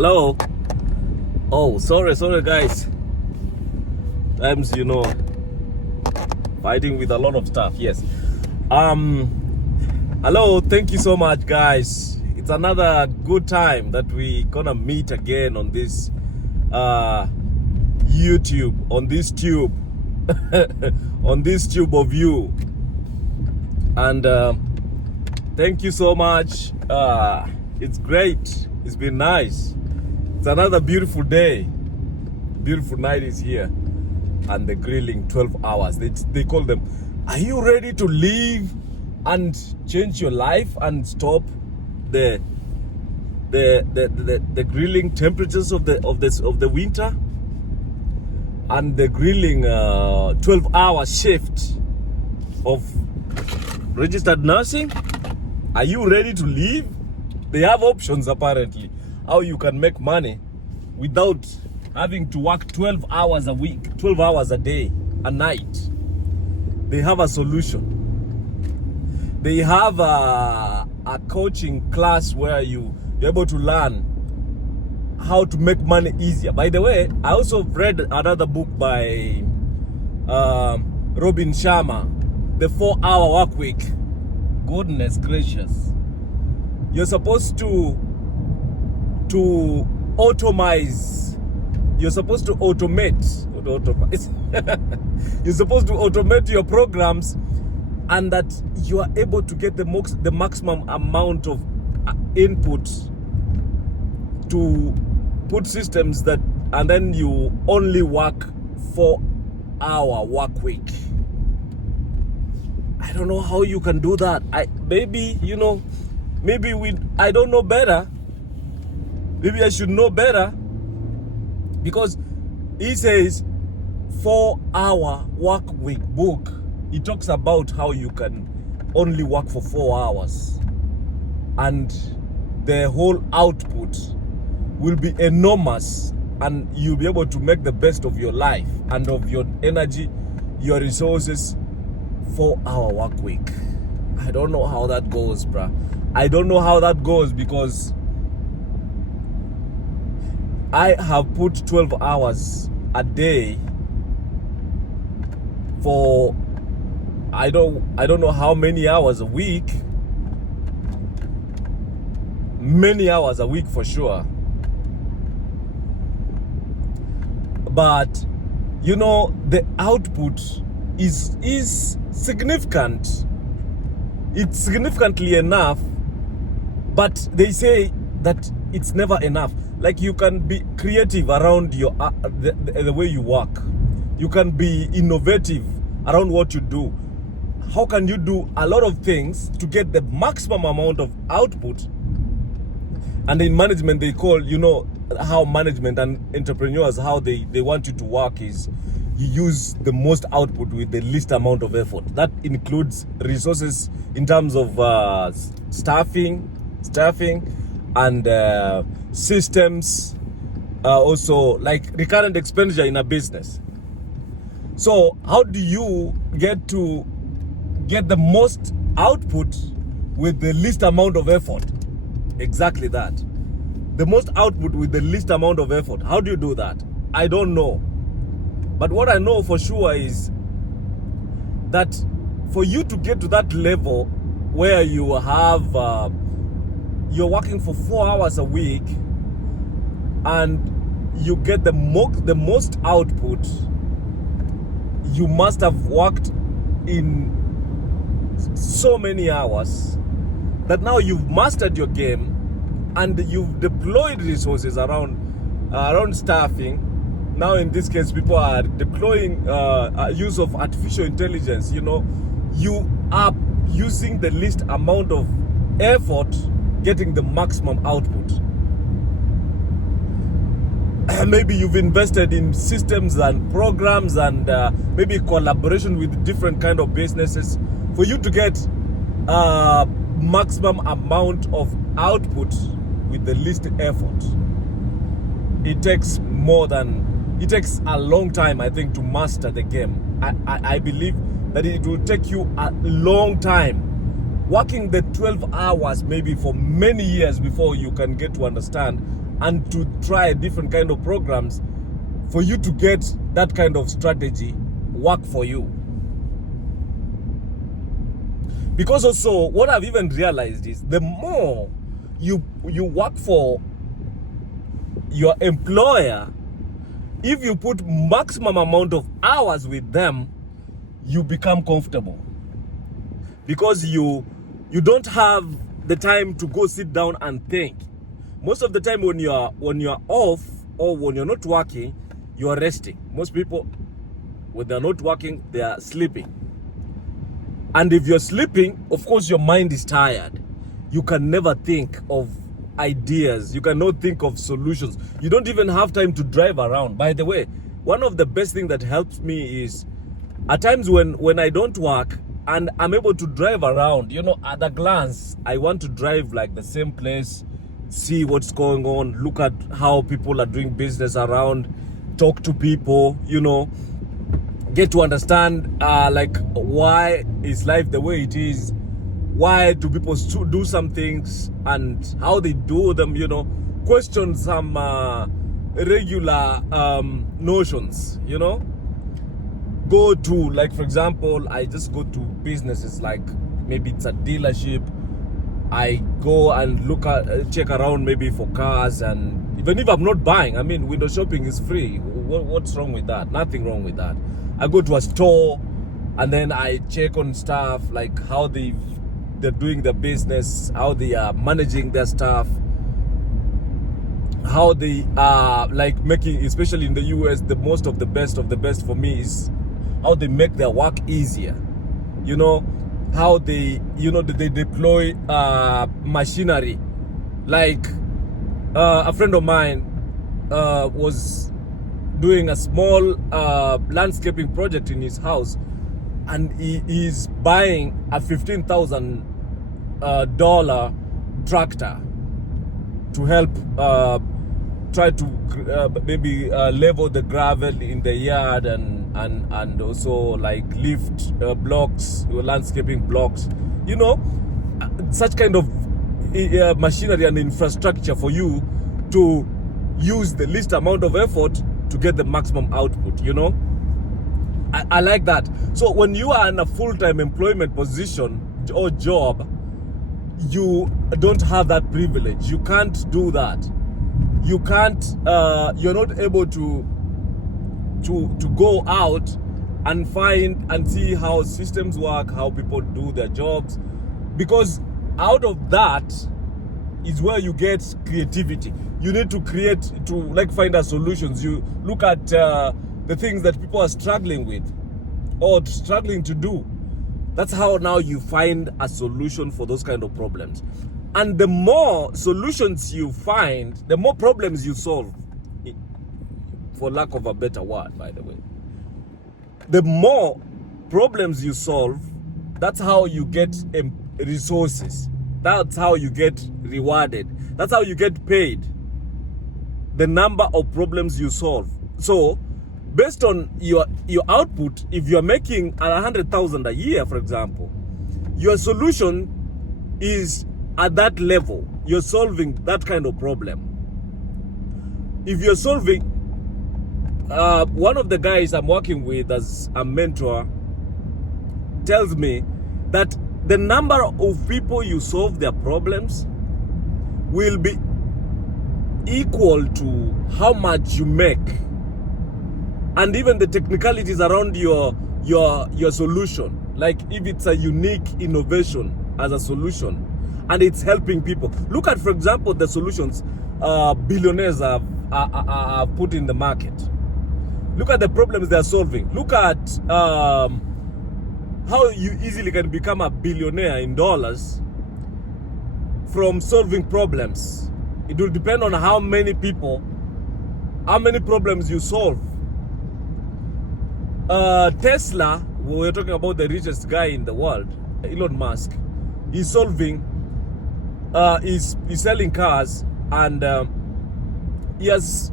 Hello. Oh, sorry guys. Times fighting with a lot of stuff. Yes. Hello, thank you so much guys. It's another good time that we gonna meet again on this YouTube, on this tube. On this tube of you. And thank you so much. It's great. It's been nice. It's another beautiful day. Beautiful night is here. And the grilling 12 hours. They call them, are you ready to leave and change your life and stop the grilling temperatures of the winter and the grilling 12-hour shift of registered nursing? Are you ready to leave? They have options apparently how you can make money without having to work 12 hours a week, 12 hours a day, a night. They have a solution. They have a coaching class where you're able to learn how to make money easier. By the way, I also read another book by Robin Sharma, The 4-Hour Work Week. Goodness gracious. You're supposed to automate. You're supposed to automate. You're supposed to automate your programs, and that you are able to get the maximum amount of input to put systems that, and then you only work 4-hour work week. I don't know how you can do that. I don't know better. Maybe I should know better, because he says 4-hour work week book. He talks about how you can only work for 4 hours and the whole output will be enormous, and you'll be able to make the best of your life and of your energy, your resources. 4-hour work week. I don't know how that goes, bruh. I don't know how that goes, because I have put 12 hours a day for I don't know how many hours a week. Many hours a week for sure. But the output is significant. It's significantly enough, but they say that it's never enough. Like, you can be creative around your the way you work. You can be innovative around what you do. How can you do a lot of things to get the maximum amount of output? And in management, they call, how management and entrepreneurs, how they want you to work is, you use the most output with the least amount of effort. That includes resources in terms of staffing and systems, also like recurrent expenditure in a business. So how do you get to get the most output with the least amount of effort? Exactly that. The most output with the least amount of effort. How do you do that? I don't know. But what I know for sure is that for you to get to that level where you have, you're working for 4 hours a week and you get the most output, you must have worked in so many hours that now you've mastered your game and you've deployed resources around staffing. Now in this case, people are deploying use of artificial intelligence. You are using the least amount of effort, getting the maximum output. Maybe you've invested in systems and programs and maybe collaboration with different kind of businesses for you to get maximum amount of output with the least effort. It takes a long time, I think, to master the game. I believe that it will take you a long time, working the 12 hours maybe for many years before you can get to understand and to try different kind of programs for you to get that kind of strategy work for you. Because also what I've even realized is the more you work for your employer, if you put maximum amount of hours with them, you become comfortable, because you don't have the time to go sit down and think. Most of the time when you are off or when you're not working, you are resting. Most people, when they're not working, they are sleeping. And if you're sleeping, of course your mind is tired. You can never think of ideas. You cannot think of solutions. You don't even have time to drive around. By the way, one of the best things that helps me is at times when I don't work and I'm able to drive around, you know, at a glance, I want to drive like the same place, see what's going on, look at how people are doing business around, talk to people, you know, get to understand like why is life the way it is, why do people do some things and how they do them, you know, question some regular notions, you know. Go to, like for example, I just go to businesses, like maybe it's a dealership. I go and look at, check around maybe for cars, and even if I'm not buying, I mean, window shopping is free. What's wrong with that? Nothing wrong with that. I go to a store and then I check on stuff, like how they're doing their business, how they are managing their stuff, how they are like making, especially in the US, the most of the best for me is how they make their work easier. You know, how they, you know, they deploy machinery. Like a friend of mine was doing a small landscaping project in his house, and he is buying a $15,000 tractor to help try to maybe level the gravel in the yard, and also like lift blocks, landscaping blocks, you know, such kind of machinery and infrastructure for you to use the least amount of effort to get the maximum output, you know. I like that. So when you are in a full-time employment position or job, you don't have that privilege. You can't do that. You can't, you're not able to go out and find and see how systems work, how people do their jobs, because out of that is where you get creativity. You need to create, to like find out solutions. You look at the things that people are struggling with or struggling to do. That's how now you find a solution for those kind of problems. And the more solutions you find, the more problems you solve, for lack of a better word, by the way. The more problems you solve, that's how you get resources. That's how you get rewarded. That's how you get paid. The number of problems you solve. So, based on your output, if you're making 100,000 a year, for example, your solution is at that level. You're solving that kind of problem. If you're solving, one of the guys I'm working with as a mentor tells me that the number of people you solve their problems will be equal to how much you make, and even the technicalities around your solution. Like if it's a unique innovation as a solution and it's helping people. Look at, for example, the solutions billionaires have put in the market. Look at the problems they're solving. Look at how you easily can become a billionaire in dollars from solving problems. It will depend on how many people, how many problems you solve. Tesla, we're talking about the richest guy in the world, Elon Musk. He's solving, he's selling cars, and he has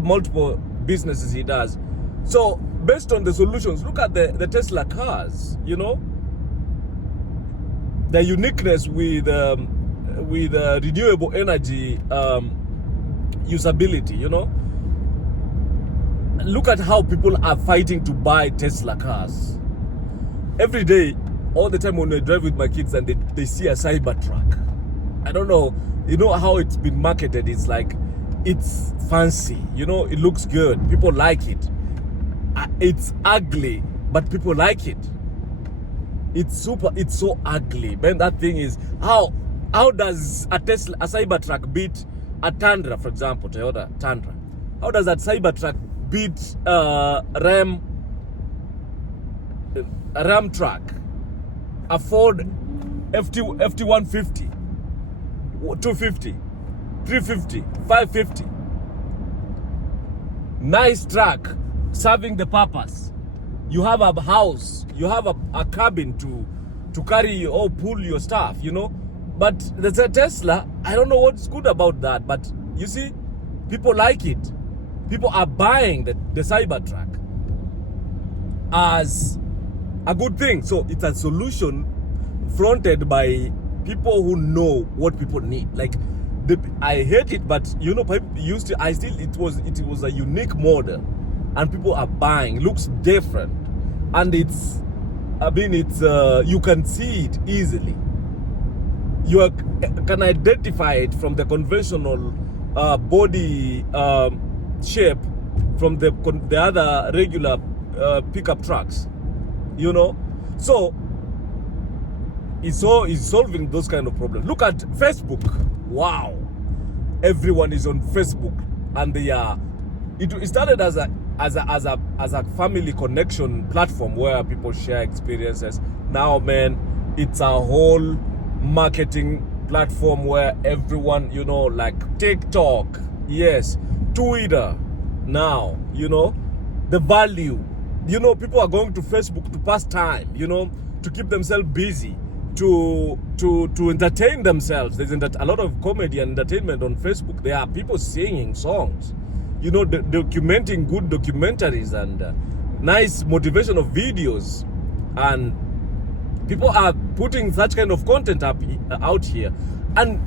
multiple businesses he does. So based on the solutions, look at the Tesla cars, you know, the uniqueness with renewable energy usability, you know. Look at how people are fighting to buy Tesla cars. Every day, all the time when I drive with my kids and they see a Cybertruck. I don't know, you know how it's been marketed. It's like, it's fancy, you know, it looks good. People like it. It's ugly, but people like it. It's so ugly. Man, that thing is, how does a Cybertruck beat a Tundra, for example, Toyota Tundra? How does that Cybertruck beat a Ram truck, a Ford FT150, 250, 350, 550? Nice truck, serving the purpose. You have a house, you have a cabin to carry or pull your stuff, you know. But the Tesla, I don't know what's good about that, but you see, people like it. People are buying the Cybertruck as a good thing. So it's a solution fronted by people who know what people need. Like, I hate it, but you know, people used to. It was a unique model, and people are buying. Looks different, and it's. I mean, it's you can see it easily. You can identify it from the conventional body shape from the other regular pickup trucks, you know. So it's solving those kind of problems. Look at Facebook. Wow, everyone is on Facebook, and they are. It started as a family connection platform where people share experiences. Now, man, it's a whole marketing platform where everyone, you know, like TikTok, yes, Twitter. Now, you know, the value, you know, people are going to Facebook to pass time, you know, to keep themselves busy, to entertain themselves. There's a lot of comedy and entertainment on Facebook. There are people singing songs, you know, documenting good documentaries and nice motivational videos, and people are putting such kind of content out here, and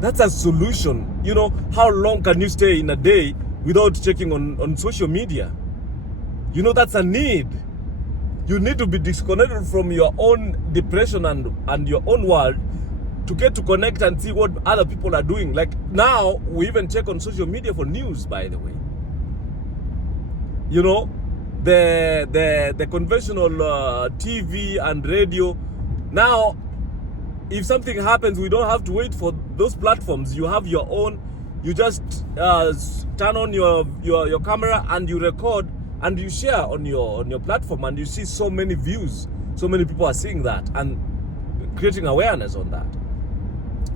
that's a solution. You know, how long can you stay in a day without checking on social media? You know, that's a need. You need to be disconnected from your own depression and your own world to get to connect and see what other people are doing. Like now, we even check on social media for news, by the way. You know, the conventional TV and radio. Now, if something happens, we don't have to wait for those platforms. You have your own. You just turn on your camera and you record and you share on your platform, and you see so many views. So many people are seeing that and creating awareness on that.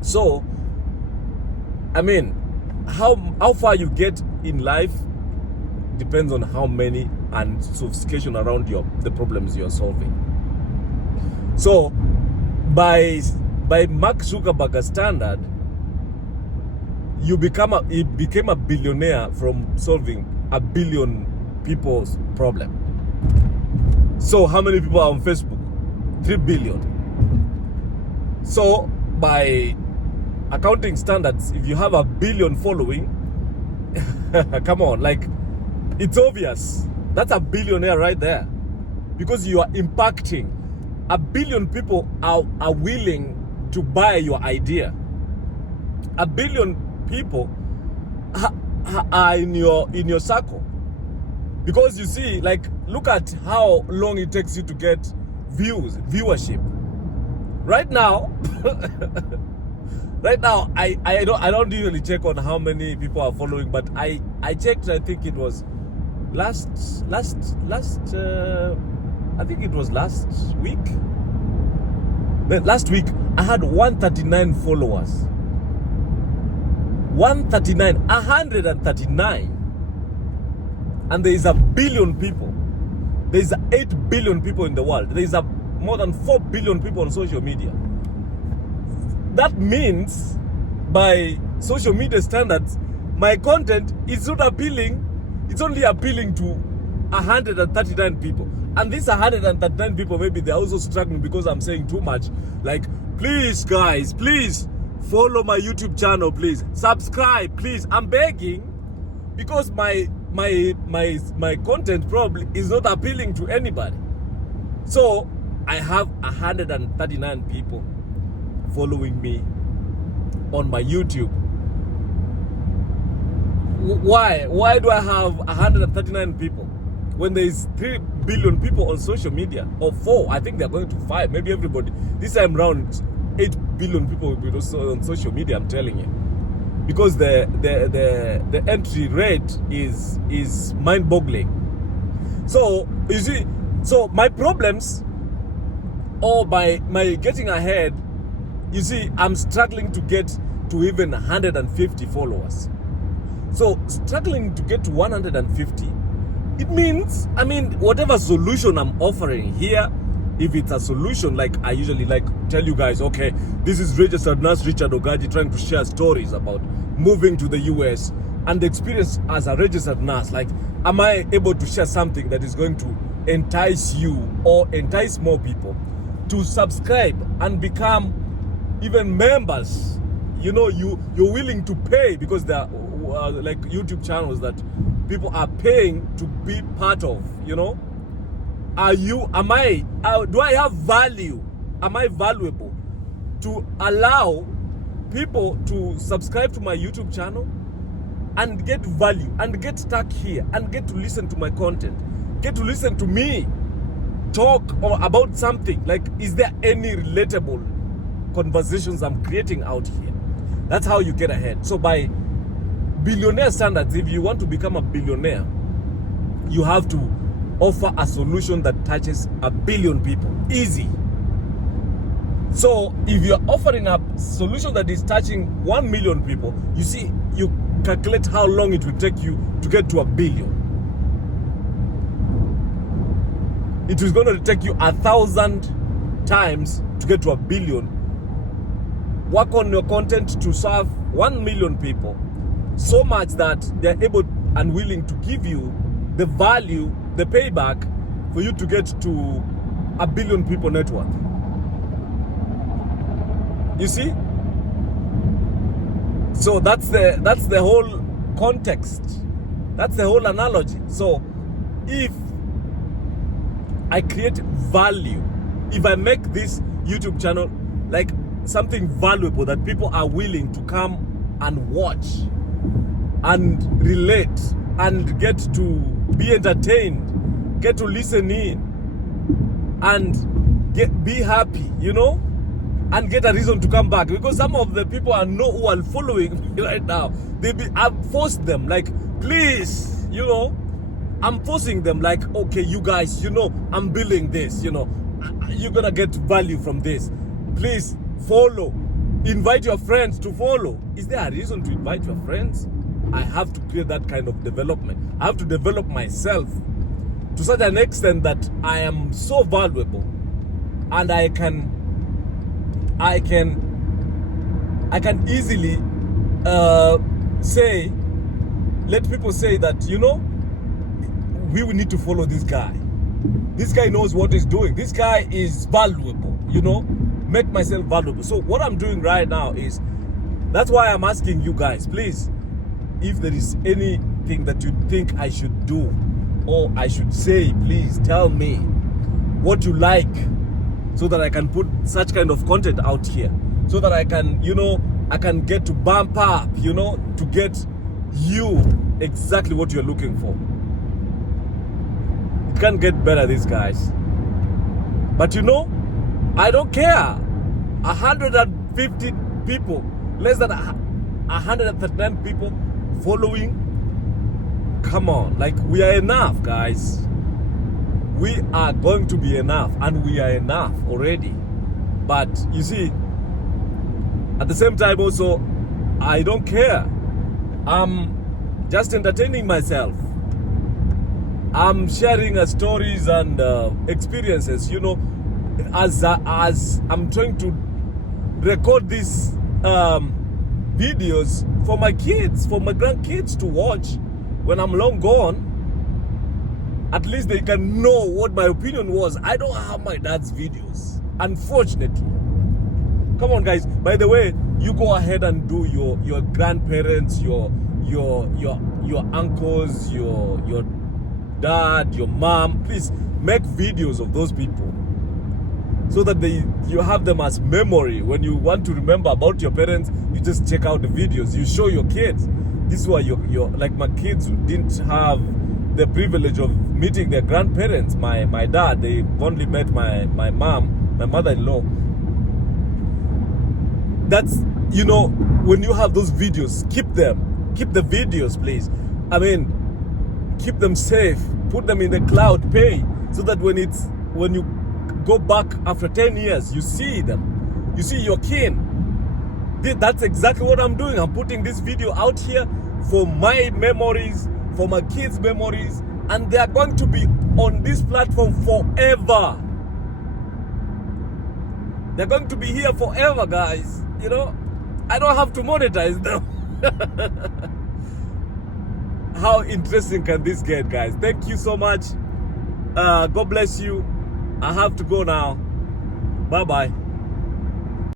So, I mean, how far you get in life depends on how many and sophistication around the problems you're solving. So, by Mark Zuckerberg's standard, he became a billionaire from solving a billion people's problem. So how many people are on Facebook? 3 billion. So by accounting standards, if you have a billion following, come on, like, it's obvious. That's a billionaire right there, because you are impacting. A billion people are willing to buy your idea. A billion people are in your circle. Because you see, like, look at how long it takes you to get viewership. Right now, I don't usually check on how many people are following, but I checked. I think it was last I think it was last week. Last week I had 139 followers. 139. And there is a billion people. There is 8 billion people in the world. There is more than 4 billion people on social media. That means, by social media standards, my content is not appealing. It's only appealing to 139 people. And these 139 people, maybe they're also struggling because I'm saying too much. Like, please guys, please follow my YouTube channel, please. Subscribe, please. I'm begging, because my content probably is not appealing to anybody. So I have 139 people following me on my YouTube. Why do I have 139 people when there is 3 billion people on social media, or 4? I think they're going to 5, maybe everybody. This time around, 8 billion people will be also on social media, I'm telling you. Because the entry rate is mind-boggling. So you see, so my problems, or my getting ahead, you see, I'm struggling to get to even 150 followers. So struggling to get to 150, it means, I mean, whatever solution I'm offering here, if it's a solution, like I usually tell you guys, okay, this is registered nurse Richard Ogaji trying to share stories about moving to the US and the experience as a registered nurse. Like, am I able to share something that is going to entice you or entice more people to subscribe and become even members? You know, you're willing to pay, because there are like YouTube channels that people are paying to be part of, you know. Do I have value? Am I valuable to allow people to subscribe to my YouTube channel and get value and get stuck here and get to listen to my content, get to listen to me talk or about something? Like, is there any relatable conversations I'm creating out here? That's how you get ahead. So by billionaire standards, if you want to become a billionaire, you have to offer a solution that touches 1 billion people. Easy. So if you're offering a solution that is touching 1 million people, you see, you calculate how long it will take you to get to 1 billion. It is going to take you 1,000 times to get to 1 billion. Work on your content to serve 1 million people, so much that they're able and willing to give you the value, the payback, for you to get to 1 billion people net worth. You see? So that's the whole context. That's the whole analogy. So if I create value, if I make this YouTube channel like something valuable that people are willing to come and watch and relate and get to be entertained, get to listen in and be happy, you know, and get a reason to come back. Because some of the people who are following me right now, I've forced them, like, please, you know, I'm forcing them, like, okay, you guys, you know, I'm building this, you know, you're gonna get value from this. Please follow, invite your friends to follow. Is there a reason to invite your friends? I have to create that kind of development. I have to develop myself to such an extent that I am so valuable, and I can easily let people say that, you know, we will need to follow this guy. This guy knows what he's doing. This guy is valuable, you know. Make myself valuable. So what I'm doing right now is, that's why I'm asking you guys, please, if there is anything that you think I should do or I should say, please tell me what you like, so that I can put such kind of content out here, so that I can, you know, I can get to bump up, you know, to get you exactly what you're looking for. It can't get better, these guys. But you know, I don't care. 150 people, less than 139 people following. Come on, like, we are enough, guys. We are going to be enough, and we are enough already. But you see, at the same time also, I don't care. I'm just entertaining myself. I'm sharing stories and experiences, you know, as I'm trying to record these videos for my kids, for my grandkids to watch when I'm long gone. At least they can know what my opinion was. I don't have my dad's videos, unfortunately. Come on, guys. By the way, You go ahead and do your grandparents, your uncles, your dad, your mom. Please make videos of those people, so that you have them as memory. When you want to remember about your parents, you just check out the videos. You show your kids. This is why your like my kids didn't have the privilege of meeting their grandparents. My dad, they only met my mom, my mother-in-law. That's, you know, when you have those videos, keep them. Keep the videos, please. I mean, keep them safe. Put them in the cloud, pay, so that when you go back after 10 years, you see them. You see your kin. That's exactly what I'm doing. I'm putting this video out here for my memories, for my kids' memories, and they are going to be on this platform forever. They're going to be here forever, guys. You know, I don't have to monetize them. How interesting can this get, guys? Thank you so much. God bless you. I have to go now. Bye-bye.